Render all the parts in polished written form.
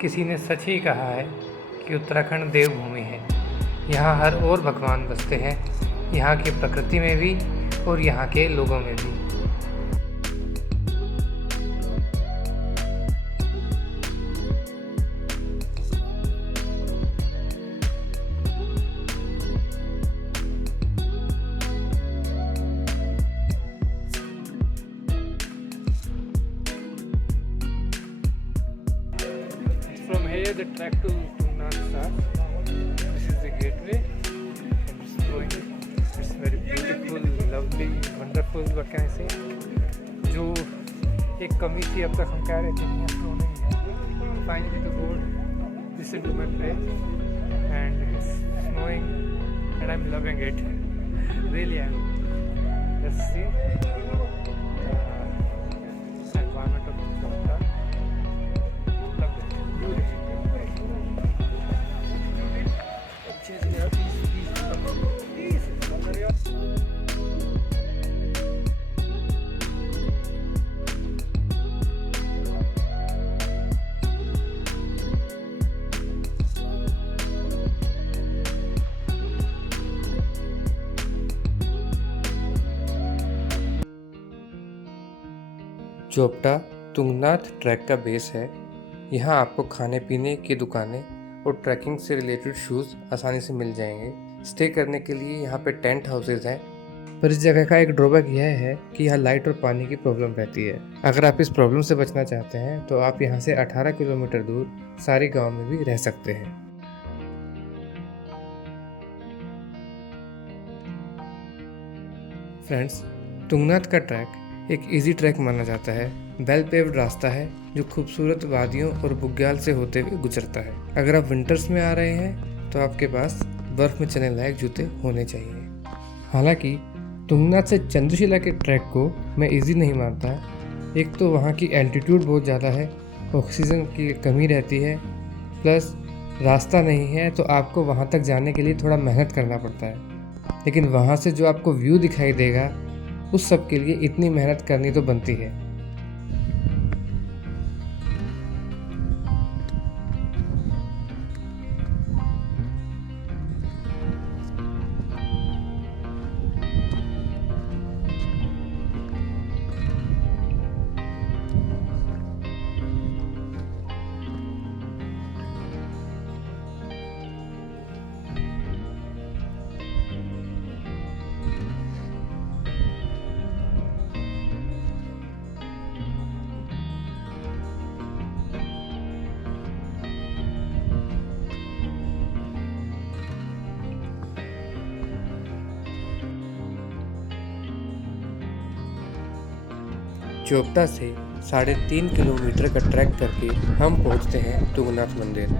किसी ने सच ही कहा है कि उत्तराखंड देवभूमि है। यहाँ हर और भगवान बसते हैं, यहाँ की प्रकृति में भी और यहाँ के लोगों में भी। From here the track to Tungnath starts. This is the gateway. It's going. It's very beautiful, lovely, wonderful. What can I say? जो एक कमी थी अब तक हम कह रहे थे कि यहाँ स्नो नहीं है. Finally the road listen to my place and it's snowing and I'm loving it. Really I am. Let's see the environment of Chopta. Chopta Tungnath track का बेस है। यहाँ आपको खाने पीने की दुकानें और ट्रैकिंग से रिलेटेड शूज़ आसानी से मिल जाएंगे। स्टे करने के लिए यहाँ पे टेंट हाउसेज हैं, पर इस जगह का एक ड्रॉबैक यह है कि यहाँ लाइट और पानी की प्रॉब्लम रहती है। अगर आप इस प्रॉब्लम से बचना चाहते हैं तो आप यहाँ से 18 किलोमीटर दूर सारी गाँव में भी रह सकते हैं। फ्रेंड्स, तुंगनाथ का ट्रैक एक इजी ट्रैक माना जाता है। वेल पेव्ड रास्ता है जो खूबसूरत वादियों और बुग्याल से होते हुए गुजरता है। अगर आप विंटर्स में आ रहे हैं तो आपके पास बर्फ में चलने लायक जूते होने चाहिए। हालांकि तुंगनाथ से चंद्रशिला के ट्रैक को मैं इजी नहीं मानता। एक तो वहाँ की एल्टीट्यूड बहुत ज़्यादा है, ऑक्सीजन की कमी रहती है, प्लस रास्ता नहीं है तो आपको वहाँ तक जाने के लिए थोड़ा मेहनत करना पड़ता है। लेकिन वहाँ से जो आपको व्यू दिखाई देगा उस सब के लिए इतनी मेहनत करनी तो बनती है। चोपटा से 3.5 किलोमीटर का ट्रैक करके हम पहुंचते हैं तुंगनाथ मंदिर।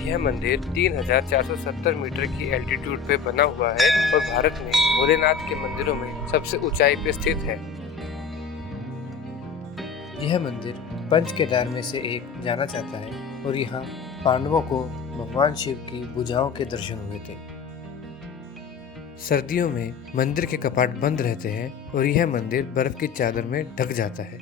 यह मंदिर 3470 मीटर की एल्टीट्यूड पे बना हुआ है और भारत में भोलेनाथ के मंदिरों में सबसे ऊंचाई पे स्थित है। यह मंदिर पंच केदार में से एक जाना जाता है और यहाँ पांडवों को भगवान शिव की भुजाओं के दर्शन हुए थे। सर्दियों में मंदिर के कपाट बंद रहते हैं और यह मंदिर बर्फ की चादर में ढक जाता है।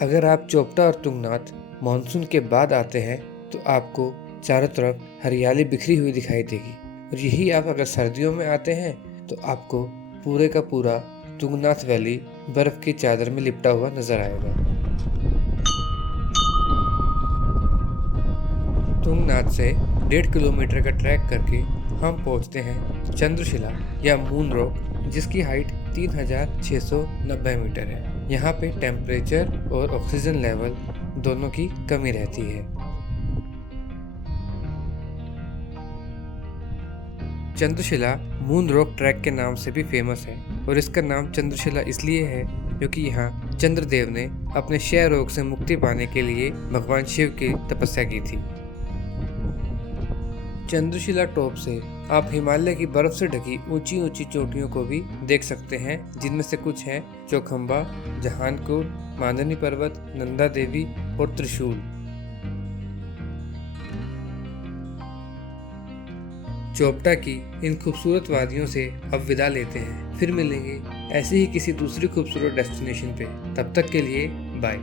अगर आप चोपटा और तुंगनाथ मानसून के बाद आते हैं तो आपको चारों तरफ हरियाली बिखरी हुई दिखाई देगी, और यही आप अगर सर्दियों में आते हैं तो आपको पूरे का पूरा तुंगनाथ वैली बर्फ की चादर में लिपटा हुआ नजर आएगा। तुंगनाथ से 1.5 किलोमीटर का ट्रैक करके हम पहुंचते हैं चंद्रशिला या मून रॉक, जिसकी हाइट 3690 मीटर है। यहाँ पे टेम्परेचर और ऑक्सीजन लेवल दोनों की कमी रहती है। चंद्रशिला मून रॉक ट्रैक के नाम से भी फेमस है और इसका नाम चंद्रशिला इसलिए है क्योंकि यहाँ चंद्रदेव ने अपने क्षय रोग से मुक्ति पाने के लिए भगवान शिव की तपस्या की थी। चंद्रशिला टॉप से आप हिमालय की बर्फ से ढकी ऊंची ऊंची चोटियों को भी देख सकते हैं, जिनमें से कुछ हैं चौखंबा, जहानकोट, मांदनी पर्वत, नंदा देवी और त्रिशूल। चोपटा की इन खूबसूरत वादियों से अब विदा लेते हैं। फिर मिलेंगे ऐसे ही किसी दूसरी खूबसूरत डेस्टिनेशन पे। तब तक के लिए बाय।